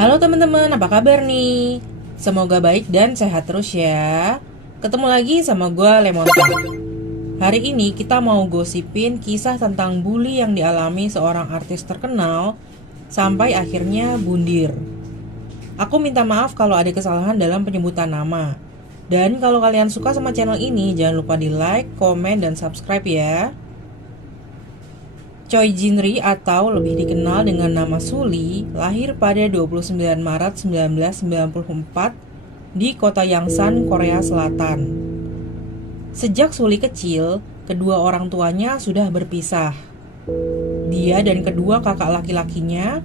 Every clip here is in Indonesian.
Halo teman-teman, apa kabar nih? Semoga baik dan sehat terus ya. Ketemu lagi sama gue Lemonta. Hari ini kita mau gosipin kisah tentang bully yang dialami seorang artis terkenal sampai akhirnya bundir. Aku minta maaf kalau ada kesalahan dalam penyebutan nama. Dan kalau kalian suka sama channel ini, jangan lupa di like, komen, dan subscribe ya. Choi Jin-ri atau lebih dikenal dengan nama Suli lahir pada 29 Maret 1994 di kota Yangsan, Korea Selatan. Sejak Suli kecil, kedua orang tuanya sudah berpisah. Dia dan kedua kakak laki-lakinya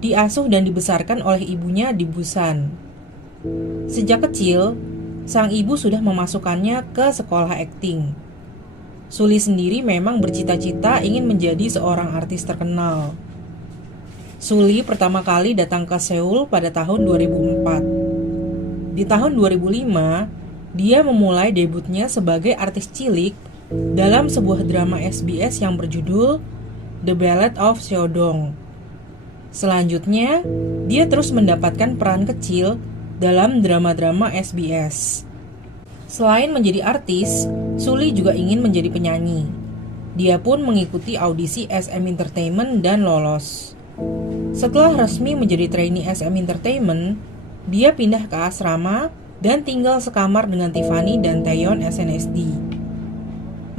diasuh dan dibesarkan oleh ibunya di Busan. Sejak kecil, sang ibu sudah memasukkannya ke sekolah akting. Suli sendiri memang bercita-cita ingin menjadi seorang artis terkenal. Suli pertama kali datang ke Seoul pada tahun 2004. Di tahun 2005, dia memulai debutnya sebagai artis cilik dalam sebuah drama SBS yang berjudul The Ballad of Seodong. Selanjutnya, dia terus mendapatkan peran kecil dalam drama-drama SBS. Selain menjadi artis, Suli juga ingin menjadi penyanyi. Dia pun mengikuti audisi SM Entertainment dan lolos. Setelah resmi menjadi trainee SM Entertainment, dia pindah ke asrama dan tinggal sekamar dengan Tiffany dan Taeyeon SNSD.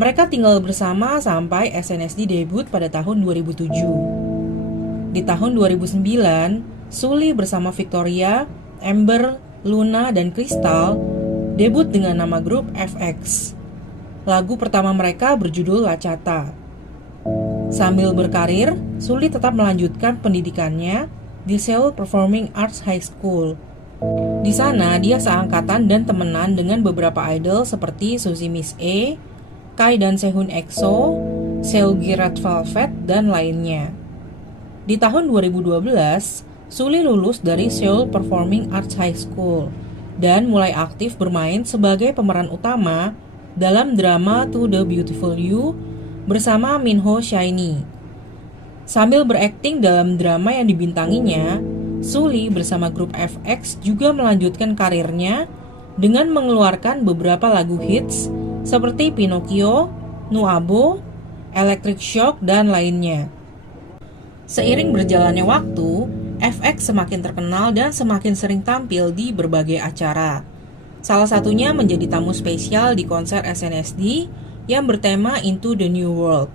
Mereka tinggal bersama sampai SNSD debut pada tahun 2007. Di tahun 2009, Suli bersama Victoria, Amber, Luna, dan Crystal debut dengan nama grup FX. Lagu pertama mereka berjudul Lachata. Sambil berkarir, Suli tetap melanjutkan pendidikannya di Seoul Performing Arts High School. Di sana, dia seangkatan dan temenan dengan beberapa idol seperti Suzy Miss A, Kai dan Sehun EXO, Seulgi Red Velvet, dan lainnya. Di tahun 2012, Suli lulus dari Seoul Performing Arts High School dan mulai aktif bermain sebagai pemeran utama dalam drama To the Beautiful You bersama Minho Shiny. Sambil berakting dalam drama yang dibintanginya, Suli bersama grup FX juga melanjutkan karirnya dengan mengeluarkan beberapa lagu hits seperti Pinocchio, Nuabo, Electric Shock, dan lainnya. Seiring berjalannya waktu, FX semakin terkenal dan semakin sering tampil di berbagai acara. Salah satunya menjadi tamu spesial di konser SNSD yang bertema Into the New World.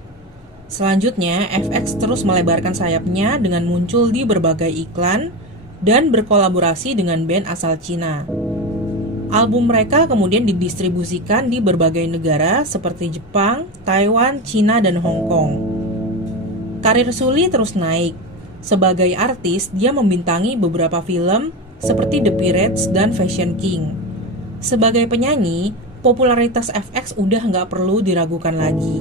Selanjutnya, FX terus melebarkan sayapnya dengan muncul di berbagai iklan dan berkolaborasi dengan band asal Cina. Album mereka kemudian didistribusikan di berbagai negara seperti Jepang, Taiwan, Cina, dan Hong Kong. Karir Suli terus naik. Sebagai artis, dia membintangi beberapa film seperti The Pirates dan Fashion King. Sebagai penyanyi, popularitas FX udah nggak perlu diragukan lagi.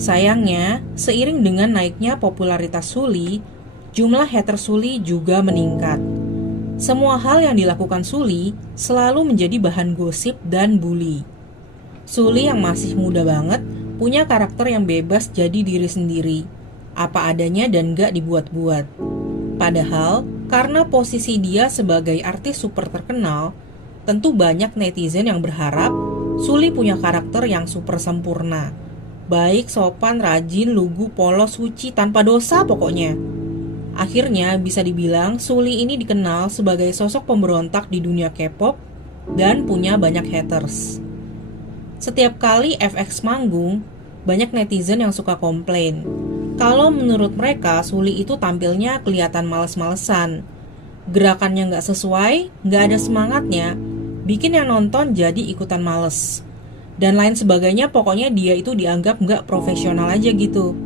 Sayangnya, seiring dengan naiknya popularitas Suli, jumlah hater Suli juga meningkat. Semua hal yang dilakukan Suli selalu menjadi bahan gosip dan bully. Suli yang masih muda banget, punya karakter yang bebas jadi diri sendiri, apa adanya dan gak dibuat-buat. Padahal, karena posisi dia sebagai artis super terkenal, tentu banyak netizen yang berharap Suli punya karakter yang super sempurna. Baik, sopan, rajin, lugu, polos, suci, tanpa dosa pokoknya. Akhirnya bisa dibilang Suli ini dikenal sebagai sosok pemberontak di dunia K-pop dan punya banyak haters. Setiap kali FX manggung, banyak netizen yang suka komplain kalau menurut mereka Suli itu tampilnya kelihatan males-malesan, gerakannya nggak sesuai, nggak ada semangatnya, bikin yang nonton jadi ikutan males, dan lain sebagainya. Pokoknya dia itu dianggap nggak profesional aja gitu.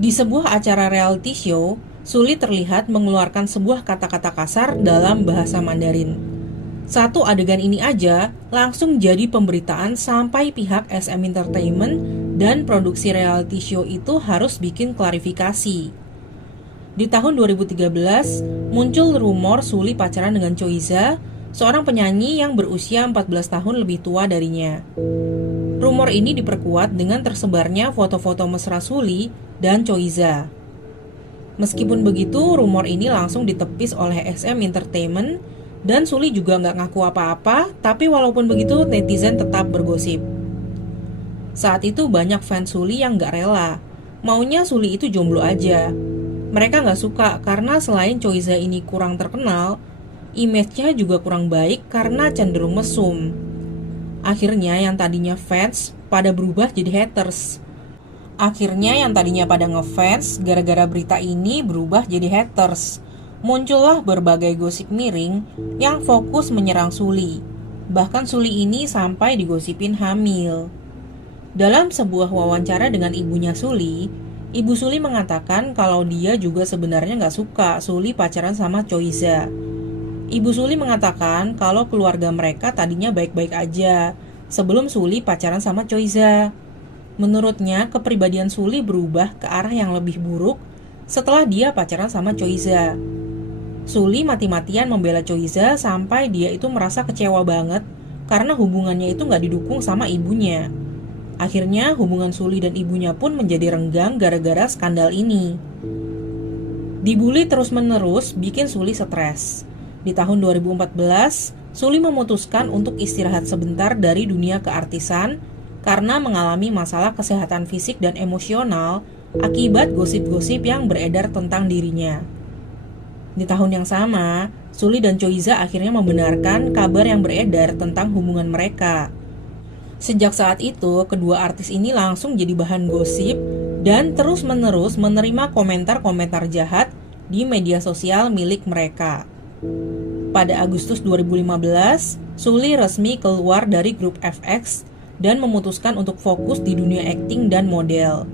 Di sebuah acara reality show, Suli terlihat mengeluarkan sebuah kata-kata kasar dalam bahasa Mandarin. Satu adegan ini aja langsung jadi pemberitaan sampai pihak SM Entertainment dan produksi reality show itu harus bikin klarifikasi. Di tahun 2013, muncul rumor Suli pacaran dengan Choiza, seorang penyanyi yang berusia 14 tahun lebih tua darinya. Rumor ini diperkuat dengan tersebarnya foto-foto mesra Suli dan Choiza. Meskipun begitu, rumor ini langsung ditepis oleh SM Entertainment dan Suli juga nggak ngaku apa-apa, tapi walaupun begitu netizen tetap bergosip. Saat itu banyak fans Suli yang nggak rela, maunya Suli itu jomblo aja. Mereka nggak suka karena selain Choiza ini kurang terkenal, image-nya juga kurang baik karena cenderung mesum. Akhirnya yang tadinya fans pada berubah jadi haters. Akhirnya yang tadinya pada ngefans gara-gara berita ini berubah jadi haters. Muncullah berbagai gosip miring yang fokus menyerang Suli. Bahkan Suli ini sampai digosipin hamil. Dalam sebuah wawancara dengan ibunya Suli, Ibu Suli mengatakan kalau dia juga sebenarnya nggak suka Suli pacaran sama Choiza. Ibu Suli mengatakan kalau keluarga mereka tadinya baik-baik aja sebelum Suli pacaran sama Choiza. Menurutnya, kepribadian Suli berubah ke arah yang lebih buruk setelah dia pacaran sama Choiza. Suli mati-matian membela Choiza sampai dia itu merasa kecewa banget karena hubungannya itu nggak didukung sama ibunya. Akhirnya hubungan Suli dan ibunya pun menjadi renggang gara-gara skandal ini. Dibully terus-menerus bikin Suli stres. Di tahun 2014, Suli memutuskan untuk istirahat sebentar dari dunia keartisan karena mengalami masalah kesehatan fisik dan emosional akibat gosip-gosip yang beredar tentang dirinya. Di tahun yang sama, Suli dan Choiza akhirnya membenarkan kabar yang beredar tentang hubungan mereka. Sejak saat itu, kedua artis ini langsung jadi bahan gosip dan terus-menerus menerima komentar-komentar jahat di media sosial milik mereka. Pada Agustus 2015, Suli resmi keluar dari grup FX dan memutuskan untuk fokus di dunia akting dan model.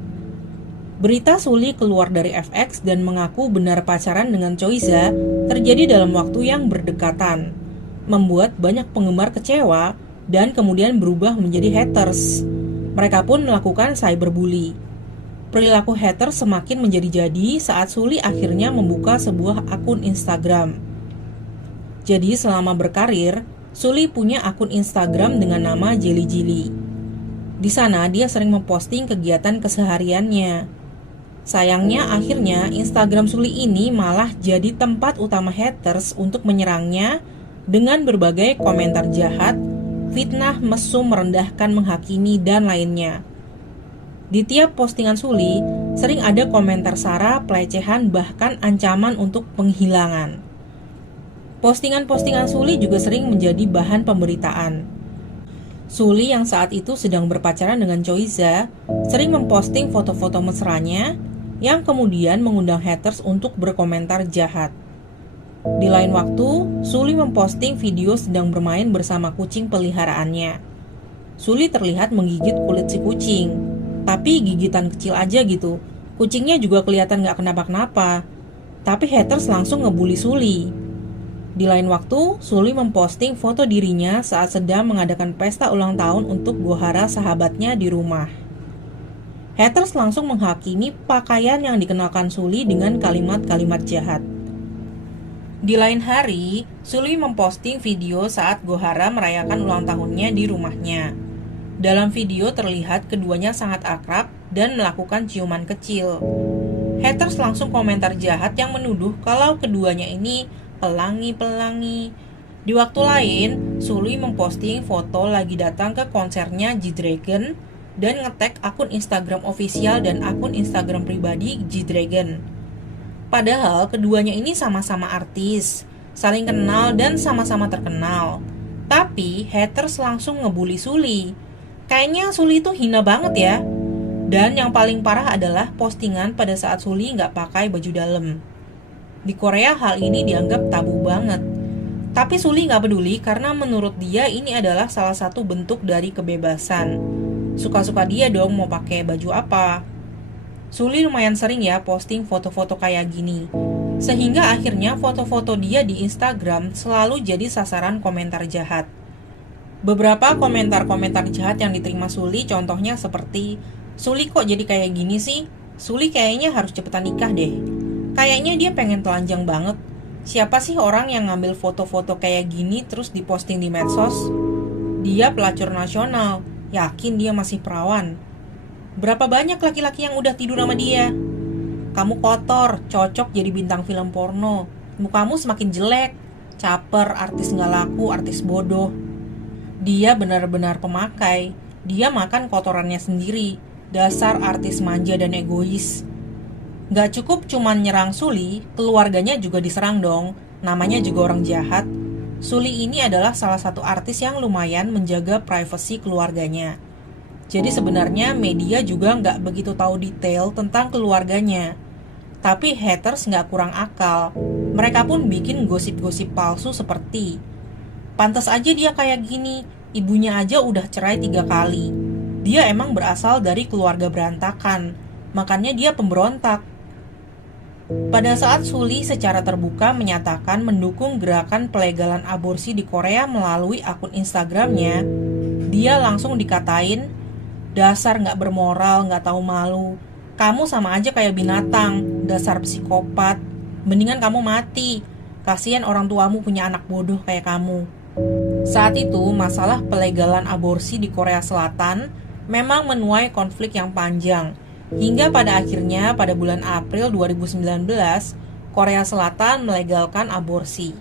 Berita Suli keluar dari FX dan mengaku benar pacaran dengan Choiza terjadi dalam waktu yang berdekatan, membuat banyak penggemar kecewa dan kemudian berubah menjadi haters. Mereka pun melakukan cyberbully. Perilaku haters semakin menjadi-jadi saat Suli akhirnya membuka sebuah akun Instagram. Jadi selama berkarir, Suli punya akun Instagram dengan nama Jelly Jilly. Di sana dia sering memposting kegiatan kesehariannya. Sayangnya akhirnya Instagram Suli ini malah jadi tempat utama haters untuk menyerangnya dengan berbagai komentar jahat, fitnah, mesum, merendahkan, menghakimi, dan lainnya. Di tiap postingan Suli, sering ada komentar sara, pelecehan, bahkan ancaman untuk penghilangan. Postingan-postingan Suli juga sering menjadi bahan pemberitaan. Suli yang saat itu sedang berpacaran dengan Choiza sering memposting foto-foto mesranya yang kemudian mengundang haters untuk berkomentar jahat. Di lain waktu, Suli memposting video sedang bermain bersama kucing peliharaannya. Suli terlihat menggigit kulit si kucing, tapi gigitan kecil aja gitu. Kucingnya juga kelihatan gak kenapa-kenapa. Tapi haters langsung ngebully Suli. Di lain waktu, Suli memposting foto dirinya saat sedang mengadakan pesta ulang tahun untuk Gohara sahabatnya di rumah. Haters langsung menghakimi pakaian yang dikenakan Suli dengan kalimat-kalimat jahat. Di lain hari, Suli memposting video saat Gohara merayakan ulang tahunnya di rumahnya. Dalam video terlihat keduanya sangat akrab dan melakukan ciuman kecil. Haters langsung komentar jahat yang menuduh kalau keduanya ini pelangi-pelangi. Di waktu lain, Suli memposting foto lagi datang ke konsernya G-Dragon dan nge-tag akun Instagram official dan akun Instagram pribadi G-Dragon. Padahal keduanya ini sama-sama artis, saling kenal dan sama-sama terkenal. Tapi haters langsung ngebully Suli. Kayaknya Suli itu hina banget ya. Dan yang paling parah adalah postingan pada saat Suli nggak pakai baju dalam. Di Korea hal ini dianggap tabu banget. Tapi Suli nggak peduli karena menurut dia ini adalah salah satu bentuk dari kebebasan. Suka-suka dia dong mau pakai baju apa. Suli lumayan sering ya posting foto-foto kayak gini. Sehingga akhirnya foto-foto dia di Instagram selalu jadi sasaran komentar jahat. Beberapa komentar-komentar jahat yang diterima Suli contohnya seperti, Suli kok jadi kayak gini sih? Suli kayaknya harus cepetan nikah deh. Kayaknya dia pengen telanjang banget. Siapa sih orang yang ngambil foto-foto kayak gini terus diposting di medsos? Dia pelacur nasional. Yakin dia masih perawan? Berapa banyak laki-laki yang udah tidur sama dia? kamu kotor, cocok jadi bintang film porno. Mukamu semakin jelek, caper, artis nggak laku, artis bodoh. Dia benar-benar pemakai. Dia makan kotorannya sendiri. Dasar artis manja dan egois. Gak cukup cuman nyerang Suli, keluarganya juga diserang dong. Namanya juga orang jahat. Suli ini adalah salah satu artis yang lumayan menjaga privasi keluarganya. Jadi sebenarnya media juga nggak begitu tahu detail tentang keluarganya. Tapi haters nggak kurang akal. Mereka pun bikin gosip-gosip palsu seperti, pantas aja dia kayak gini, ibunya aja udah cerai 3 kali. Dia emang berasal dari keluarga berantakan, makanya dia pemberontak. Pada saat Suli secara terbuka menyatakan mendukung gerakan pelegalan aborsi di Korea melalui akun Instagramnya, dia langsung dikatain, dasar gak bermoral, gak tahu malu. Kamu sama aja kayak binatang, dasar psikopat. Mendingan kamu mati. Kasihan orang tuamu punya anak bodoh kayak kamu. Saat itu, masalah pelegalan aborsi di Korea Selatan memang menuai konflik yang panjang. Hingga pada akhirnya pada bulan April 2019, Korea Selatan melegalkan aborsi.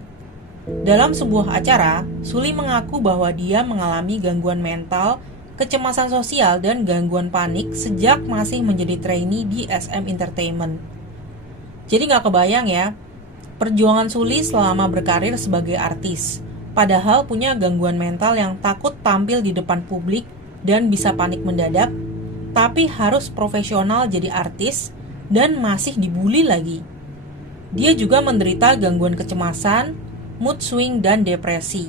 Dalam sebuah acara, Suli mengaku bahwa dia mengalami gangguan mental, kecemasan sosial, dan gangguan panik sejak masih menjadi trainee di SM Entertainment. Jadi gak kebayang ya, perjuangan Suli selama berkarir sebagai artis, padahal punya gangguan mental yang takut tampil di depan publik dan bisa panik mendadak, tapi harus profesional jadi artis dan masih dibully lagi. Dia juga menderita gangguan kecemasan, mood swing, dan depresi.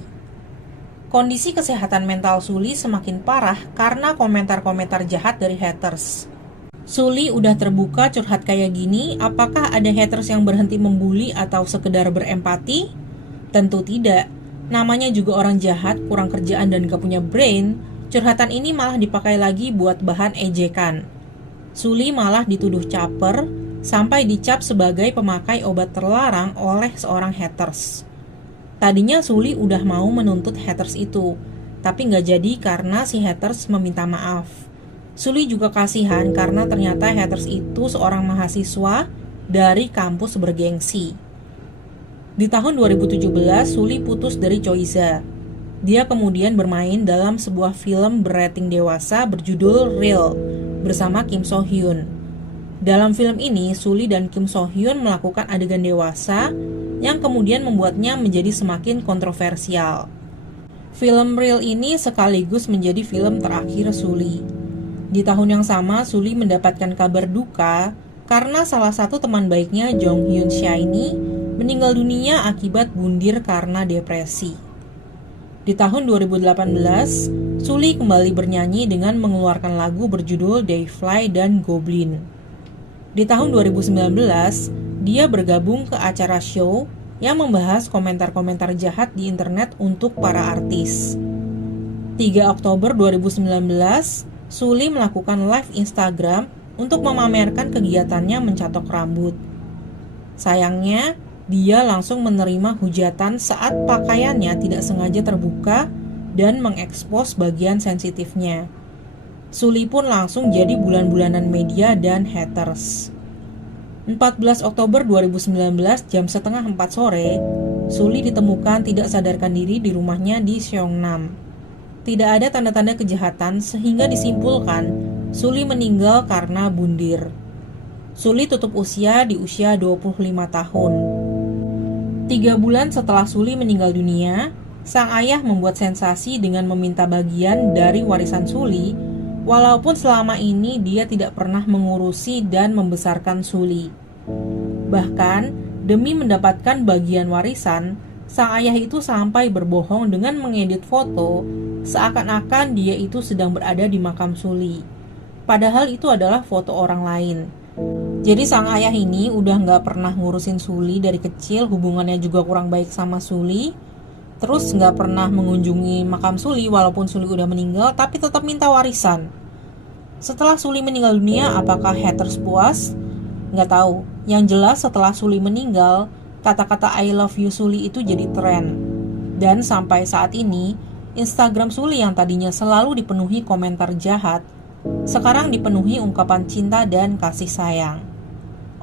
Kondisi kesehatan mental Suli semakin parah karena komentar-komentar jahat dari haters. Suli udah terbuka curhat kayak gini, apakah ada haters yang berhenti membuli atau sekedar berempati? Tentu tidak. Namanya juga orang jahat, kurang kerjaan, dan gak punya brain. Curhatan ini malah dipakai lagi buat bahan ejekan. Suli malah dituduh caper, sampai dicap sebagai pemakai obat terlarang oleh seorang haters. Tadinya Suli udah mau menuntut haters itu, tapi gak jadi karena si haters meminta maaf. Suli juga kasihan karena ternyata haters itu seorang mahasiswa dari kampus bergengsi. Di tahun 2017, Suli putus dari Choiza. Dia kemudian bermain dalam sebuah film berating dewasa berjudul Real bersama Kim So Hyun. Dalam film ini, Suli dan Kim So Hyun melakukan adegan dewasa yang kemudian membuatnya menjadi semakin kontroversial. Film Real ini sekaligus menjadi film terakhir Suli. Di tahun yang sama, Suli mendapatkan kabar duka karena salah satu teman baiknya, Jong Hyun Shiny, meninggal dunia akibat bundir karena depresi. Di tahun 2018, Suli kembali bernyanyi dengan mengeluarkan lagu berjudul Dayfly dan Goblin. Di tahun 2019, dia bergabung ke acara show yang membahas komentar-komentar jahat di internet untuk para artis. 3 Oktober 2019, Suli melakukan live Instagram untuk memamerkan kegiatannya mencatok rambut. Sayangnya, dia langsung menerima hujatan saat pakaiannya tidak sengaja terbuka dan mengekspos bagian sensitifnya. Suli pun langsung jadi bulan-bulanan media dan haters. 14 Oktober 2019 jam setengah 4 sore, Suli ditemukan tidak sadarkan diri di rumahnya di Seongnam. Tidak ada tanda-tanda kejahatan sehingga disimpulkan Suli meninggal karena bundir. Suli tutup usia di usia 25 tahun. 3 bulan setelah Suli meninggal dunia, sang ayah membuat sensasi dengan meminta bagian dari warisan Suli, walaupun selama ini dia tidak pernah mengurusi dan membesarkan Suli. Bahkan, demi mendapatkan bagian warisan, sang ayah itu sampai berbohong dengan mengedit foto seakan-akan dia itu sedang berada di makam Suli. Padahal itu adalah foto orang lain. Jadi sang ayah ini udah gak pernah ngurusin Suli dari kecil, hubungannya juga kurang baik sama Suli. Terus gak pernah mengunjungi makam Suli walaupun Suli udah meninggal, tapi tetap minta warisan. Setelah Suli meninggal dunia, apakah haters puas? Gak tahu. Yang jelas setelah Suli meninggal, kata-kata I love you Suli itu jadi tren. Dan sampai saat ini, Instagram Suli yang tadinya selalu dipenuhi komentar jahat, sekarang dipenuhi ungkapan cinta dan kasih sayang.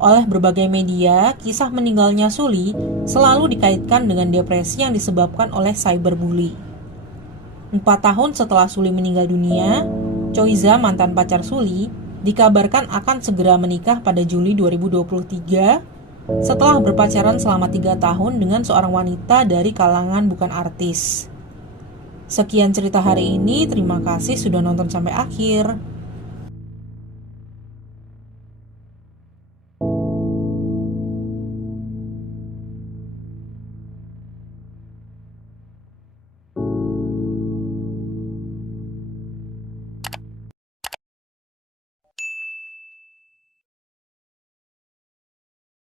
oleh berbagai media, kisah meninggalnya Suli selalu dikaitkan dengan depresi yang disebabkan oleh cyberbully. 4 tahun setelah Suli meninggal dunia, Choiza, mantan pacar Suli, dikabarkan akan segera menikah pada Juli 2023 setelah berpacaran selama 3 tahun dengan seorang wanita dari kalangan bukan artis. Sekian cerita hari ini, terima kasih sudah nonton sampai akhir.